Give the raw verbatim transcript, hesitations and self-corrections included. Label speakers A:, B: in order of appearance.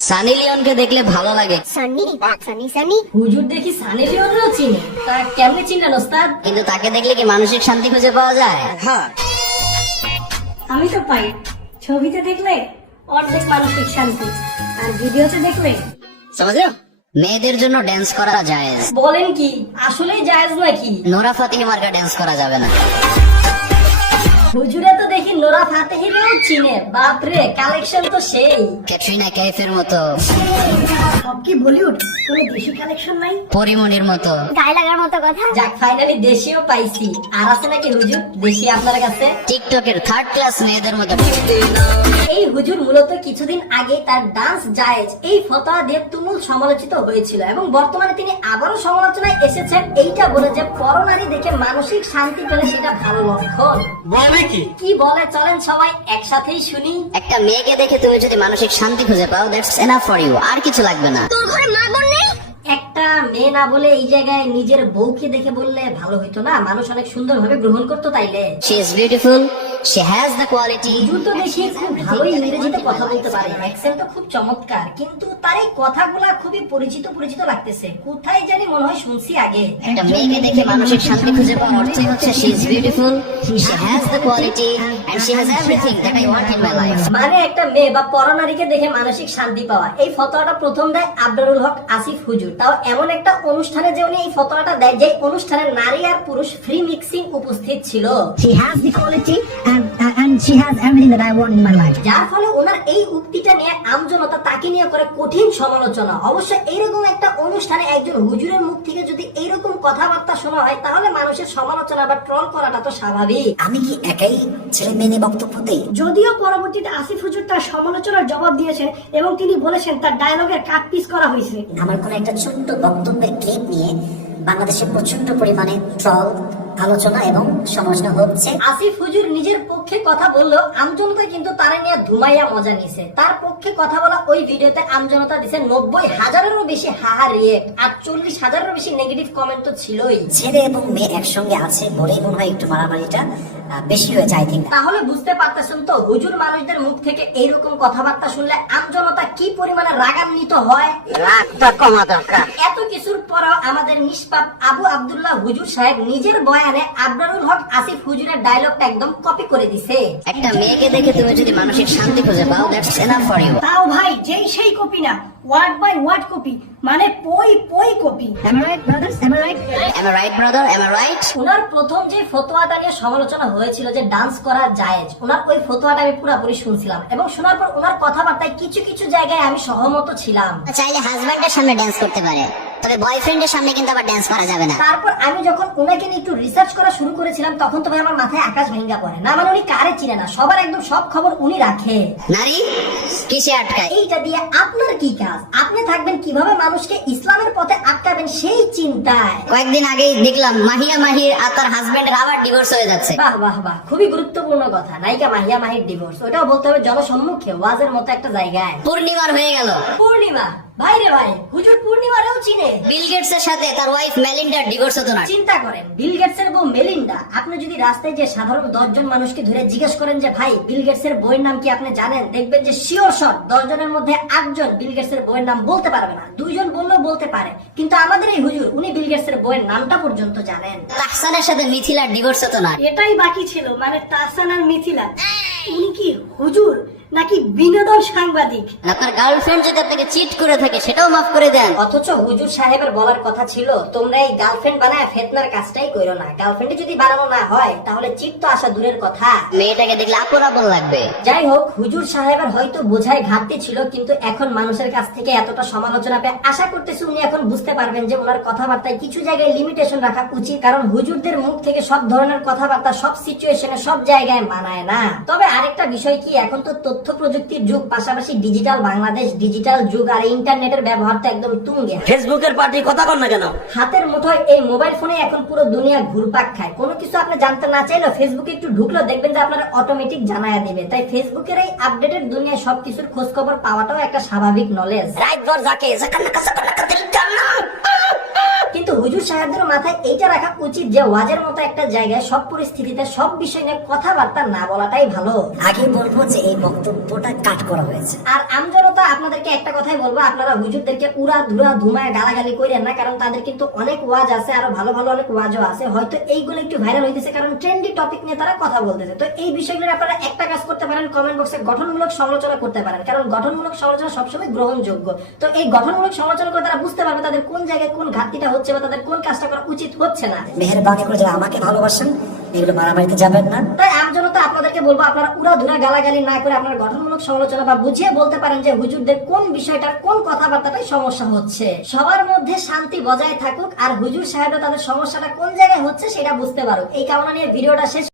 A: সানি লিওনকে দেখলে ভালো লাগে,
B: সানি সানি সানি
C: হুজুর দেখি সানি লিওনও চিনে, তা কেমনে চিনলেন ওস্তাদ?
A: কিন্তু তাকে দেখলে কি মানসিক শান্তি খুঁজে পাওয়া যায়?
C: আমি তো পাই, ছবিতে দেখলে অর্ধেক মানসিক শান্তি, আর ভিডিওতে দেখলে।
A: সমাজ মেয়েদের জন্য ড্যান্স করা জায়েজ।
C: বলেন কি, আসলেই জায়েজ নাকি?
A: নোরা ফাতেহি মার্কা ড্যান্স করা যাবে না।
C: হুজুরে তো দেখি নোরা ফাতেহিরেও চিনে, বাপরে কালেকশন তো সেই।
A: ক্যাটরিনা কাইফের মতো,
C: সব কি বলিউড, কোনো দেশি কালেকশন নাই?
A: পরিমণির মতো।
B: গায়ে লাগার মতো কথা।
C: যাক, ফাইনালি দেশিও পাইছি। আর আছে নাকি হুজুর দেশি আপনার কাছে?
A: টিকটকের থার্ড ক্লাস মেয়েদের মতো।
C: এই হুজুর মূলত কিছুদিন আগে তার ডান্স জায়েজ এই ফতোয়া দিয়ে তুমুল সমালোচিত হয়েছিল, এবং বর্তমানে তিনি আবারও সমালোচনায় এসেছেন এইটা বলে যে পরনারী দেখে মানসিক শান্তি পেলে সেটা ভালো লক্ষণ। কি বলে চলেন সবাই একসাথেই শুনি।
A: একটা মেয়েকে দেখে তুমি যদি মানসিক শান্তি খুঁজে পাও, দ্যাটস এনাফ ফর ইউ, আর কিছু লাগবে না।
B: তোর ঘরে মা বোন নেই?
C: একটা মেয়ে না বলে এই জায়গায় নিজের বউকে দেখে বললে ভালো হইতো না? মানুষ অনেক সুন্দর ভাবে গ্রহণ করতো তাইলে।
A: She is beautiful, she has the quality.
C: হুজুর তো দেখি খুব ভালোই ইংরেজিতে কথা বলতে পারে, অ্যাকসেন্টও খুব চমৎকার, কিন্তু তার এই কথাগুলা খুবই পরিচিত পরিচিত লাগতেছে, কোথায় জানি মনে হয় শুনছি আগে।
A: একটা মেয়েকে দেখে মানসিক শান্তি খুঁজে পাওয়ার অর্থই হচ্ছে she is beautiful, she has the quality and she has everything that I want in my life.
C: মানে একটা মেয়ে বা পরনারীকে দেখে মানসিক শান্তি পাওয়া, এই ফতোয়াটা প্রথম দেয় আবরারুল হক আসিফ হুজুর, তাও এমন একটা অনুষ্ঠানে যে উনি এই ফতোয়াটা দেয় যে অনুষ্ঠানে নারী আর পুরুষ ফ্রি মিক্সিং উপস্থিত ছিল।
D: She has the quality and uh, and she has everything that I want in my life.
C: যার ফলে ওনার এই উক্তিটা নিয়ে আমজনতা তাকে নিয়ে করে কঠিন সমালোচনা। অবশ্য এইরকম একটা অনুষ্ঠানে একজন হুজুরের মুখ থেকে যদি এইরকম কথাবার্তা শোনা হয়, তাহলে মানুষের সমালোচনা বা ট্রল করাটা তো স্বাভাবিক।
D: আমি কি একাই ছেলে মেয়ে নিয়ে বক্তব্য দেই?
C: যদিও পরবর্তীতে আসিফ হুজুর তার সমালোচনার জবাব দিয়েছেন এবং তিনি বলেছেন তার ডায়লগের কাট পিস করা হয়েছে।
D: আমার কোন একটা ছোট্ট বক্তব্যের ক্লিপ নিয়ে বাংলাদেশে প্রচন্ড পরিমাণে ট্রল, আলোচনা এবং সমালোচনা হচ্ছে।
C: আসিফ হুজুর নিজের পক্ষে কথা বললেও আমজনতা কিন্তু তারা নিয়ে ধুমাইয়া মজা নিছে। তার পক্ষে কথা বলা ওই ভিডিওতে আমজনতা দিছে নব্বই হাজারেরও বেশি হাহা রিয়েক্ট, আর চল্লিশ হাজারেরও বেশি নেগেটিভ কমেন্ট তো ছিলই।
D: ছেলে এবং মেয়ে একসঙ্গে আছে বলেই মনে হয় একটু মারামারিটা আহ, বেশি হয়েছে আই থিঙ্ক।
C: তাহলে বুঝতে পারতেছেন তো হুজুর মানুষদের মুখ থেকে এইরকম কথাবার্তা শুনলে আমজনতা কি পরিমাণে রাগান্বিত হয়।
A: রাগটা কমা দরকার।
C: এত কিছুর পরেও আমাদের নিষ্পাপ আবু আব্দুল্লাহ হুজুর সাহেব নিজের বয়ানে আবরারুল হক আসিফ হুজুরের ডায়লগটা একদম কপি করে দিছে।
A: একটা মেয়েকে দেখে তুমি যদি মানসিক শান্তি খুঁজে পাও, দ্যাটস এনাফ ফর ইউ।
C: তাও ভাই যেই সেই কপি না, ওয়ার্ড বাই ওয়ার্ড কপি, মানে পই পই copy.
D: Am I right, brothers? Am I right?
A: Am I right, brother? Am I right?
C: ওনার প্রথম যে ফতোয়াটা নিয়ে সমালোচনা হয়েছিল যে ডান্স করা জায়েজ, ওনার ওই ফতোয়াটা আমি পুরোপুরি শুনছিলাম, এবং শোনার পর ওনার কথাবার্তায় কিছু কিছু জায়গায় আমি সহমত ছিলাম।
A: চাইলে হাজবেন্ডের সামনে ড্যান্স করতে পারে, তবে বয়ফ্রেন্ডের সামনে কিন্তু আবার ড্যান্স করা যাবে না।
C: তারপর আমি যখন ওনাকে নিয়ে একটু রিসার্চ করা শুরু করেছিলাম, তখন তো ভাই আমার মাথায় আকাশ ভেঙ্গা পড়ে। না মানে উনি কারে চিনে না, সবার একদম সব খবর উনি রাখে।
A: নারী কিসে আটকায়?
C: এইটা দিয়ে আপনার কি কাজ? আপনি থাকবেন কিভাবে মানুষকে ইসলামের পথে আটকাবেন সেই চিন্তায়।
A: কয়েকদিন আগেই দেখলাম মাহিয়া মাহির আর তার হাজবেন্ডের আবার ডিভোর্স হয়ে যাচ্ছে।
C: বাহ বাহ বাহ, খুবই গুরুত্বপূর্ণ কথা। নায়িকা মাহিয়া মাহির ডিভোর্স, ওটাও বলতে হবে জনসম্মুখে, ওয়াজের মতো একটা জায়গায়।
A: পূর্ণিমার হয়ে গেল।
C: পূর্ণিমা ভাই রে ভাই, হুজুর পূর্ণিমারেও চিনে।
A: বিল গেটস এর সাথে তার ওয়াইফ মেলিন্ডার ডিভোর্স হতো না।
C: চিন্তা করেন, বিল গেটস এর বউ মেলিন্ডা। আপনি যদি রাস্তায় যে সাধারণ দশ জন মানুষকে ধরে জিজ্ঞেস করেন যে ভাই বিল গেটস এর বউয়ের নাম কি আপনি জানেন, দেখবেন যে শিওর শট দশ জনের মধ্যে আটজন বিল গেটস এর বউয়ের নাম বলতে পারবে না, দুইজন বললেও বলতে পারে। কিন্তু আমাদের এই হুজুর, উনি বিল গেটস এর বউয়ের নামটা পর্যন্ত জানেন।
A: তাহসানের সাথে মিথিলার ডিভোর্স হতো না।
C: এটাই বাকি ছিল, মানে তাহসান আর মিথিলা। উনি কি হুজুর নাকি বিনোদন সাংবাদিক?
A: আপনার গার্লফ্রেন্ড যদি আপনাকে চিট করে থাকে সেটাও মাফ করে দেন।
C: অথচ হুজুর সাহেবের বলার কথা ছিল তোমরা এই গার্লফ্রেন্ড বানায় ফেতনার কাজটাই করো না। গার্লফ্রেন্ড যদি বানানো না হয় তাহলে চিট তো আসা দূরের কথা,
A: মেয়েটাকে দেখলে আপন আপন লাগবে।
C: যাই হোক, হুজুর সাহেবের হয়তো বোঝায় ঘাটতি ছিল, কিন্তু এখন মানুষের কাছ থেকে এতটা সমালোচনা পেয়ে আশা করতেছি উনি এখন বুঝতে পারবেন যে ওনার কথাবার্তায় কিছু জায়গায় লিমিটেশন রাখা উচিত, কারণ হুজুরদের মুখ থেকে সব ধরনের কথাবার্তা সব সিচুয়েশনে সব জায়গায় মানায় না। তবে আরেকটা বিষয় কি, এখন তো তথ্য প্রযুক্তির যুগ, পাশাপাশি ডিজিটাল বাংলাদেশ, ডিজিটাল যুগ, আর ইন্টারনেটের ব্যবহার তো একদম তুঙ্গে।
E: ফেসবুকের পার্টি কথা কর না কেন?
C: হাতের মুঠোয় এই মোবাইল ফোনে এখন পুরো দুনিয়া ঘুরপাক খায়। কোনো কিছু আপনি জানতে না চাইলেও ফেসবুকে একটু ঢুকলো দেখবেন যে আপনার অটোমেটিক জানায়া দিবে। তাই ফেসবুকের এই আপডেটেড দুনিয়ায় সবকিছুর খোঁজ খবর পাওয়াটাও একটা স্বাভাবিক নলেজ।
A: রাইট ভর যাকে জাকান্না কাসাকান্না কাতিল জান্নাত।
C: কিন্তু হুজুর সাহেবদের মাথায় এইটা রাখা উচিত যে ওয়াজের মতো একটা জায়গায় সব পরিস্থিতিতে সব বিষয় নিয়ে কথাবার্তা না বলাটাই ভালো।
D: আগে বলবো যে এই বক্তব্যটা কাট করা হয়েছে।
C: আর আমজনতা আপনাদেরকে একটা কথাই বলবো, আপনারা হুজুরদেরকে উড়া ধুরা ধুমায় গালাগালি করেন না, কারণ তাদের কিন্তু অনেক ওয়াজ আছে, আরো ভালো ভালো অনেক ওয়াজও আছে। হয়তো এইগুলো একটু ভাইরাল হইতেছে কারণ ট্রেন্ডি টপিক নিয়ে তারা কথা বলতেছে। তো এই বিষয়গুলো আপনারা একটা কাজ করতে পারেন, কমেন্ট বক্সে গঠনমূলক সমালোচনা করতে পারেন, কারণ গঠনমূলক সমালোচনা সবসময় গ্রহণযোগ্য। তো এই গঠনমূলক সমালোচনা করে তারা বুঝতে পারবে তাদের কোন জায়গায় কোন ঘাটতিটা হচ্ছে বা তাদের কোন কাজটা করা উচিত হচ্ছে না।
D: মেহেরবানি করে যারা আমাকে ভালোবাসেন এগুলো মারামারিতে যাবেন না।
C: তাই আমজনতা আপনাদেরকে বলবো, আপনারা উড়া ধুরা গালাগালি না করে আপনারা গঠনমূলক সমালোচনা বা বুঝিয়ে বলতে পারেন যে হুজুরদের কোন বিষয়টার কোন কথাবার্তাটাই সমস্যা হচ্ছে। সবার মধ্যে শান্তি বজায় থাকুক আর হুজুর সাহেবরা তাদের সমস্যাটা কোন জায়গায় হচ্ছে সেটা বুঝতে পারুক। এই কামনা নিয়ে ভিডিওটা শেষ